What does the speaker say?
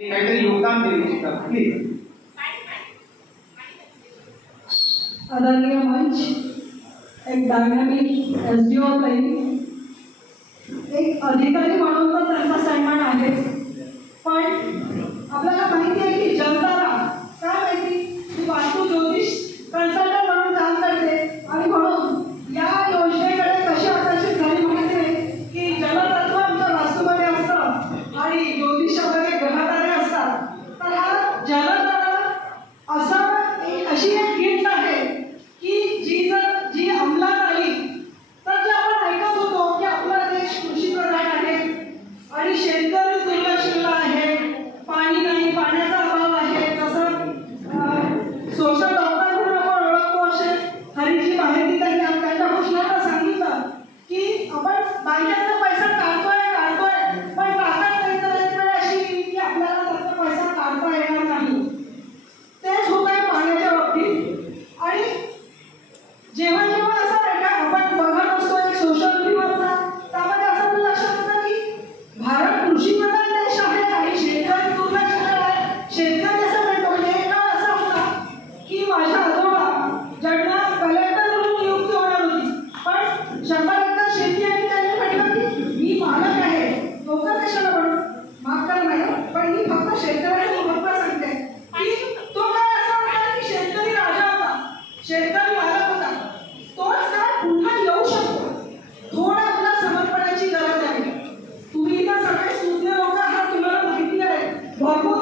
काहीतरी योगदान देऊ शकतात. प्लीज. आदरणीय मंच, एक डायनामिक एसडीओ ताई, एक अधिकारी म्हणून तर त्यांचा सन्मान आहे, पण आपल्याला माहिती आहे की जनताला काय माहिती की वास्तू ज्योतिष कन्सल्टंट म्हणून काम करते आणि म्हणून या योजनेकडे कशी आकर्षित झाली माहिती आहे की जलतत्व आमच्या वास्तूमध्ये असतं आणि ज्योतिषामध्ये ग्रहतारे असतात. तर हा जलतारा अशी एक गिफ्ट आहे की जी अंमलात आली तर जे आपण ऐकत होतो की आपला देश कृषी प्रधान आहे आणि शेतकरी दुर्लक्षित आहे, पाणी नाही, पाण्याचा अभाव आहे, तसं सोशल डॉक्टरकडून आपण ओळखतो असे हरीची माहिती त्यांनी त्यांच्या घोषणाला सांगितलं की आपण बँकेतनं पैसा काढतोय पण ताकद नाही तर एक वेळ अशी की आपल्याला त्याचा पैसा काढता येणार नाही. तेच होत आहे पाण्याच्या बाबतीत. आणि जेव्हा असं नाही का आपण बघत असतो एक सोशल मीडियावरचा, त्यामध्ये असं लक्षात येतं की भारत कृषी प्रधान देश आहे आणि शेतकरी दुर्लक्षित आहे. शेतकरी असं म्हणतो म्हणजे एक काळ असा होता की माझ्या आजोबा ज्यांना कलेक्टर म्हणून नियुक्ती होणार होती, पण 100 शेती आणि त्यांनी म्हटलं की मी मालक आहे, लोक कशाला म्हणून माफ करा मॅडम, पण मी फक्त शेतकऱ्याला महत्त्व सांगते की तो काय असा होता की शेतकरी राजा होता, शेतकरी मालक होता. तोच काळ पुन्हा येऊ शकतो. थोडं आपल्या समर्पणाची गरज आहे. तुम्ही इथं सगळे सुज्ञ लोक आहात, तुम्हाला माहिती आहे भरपूर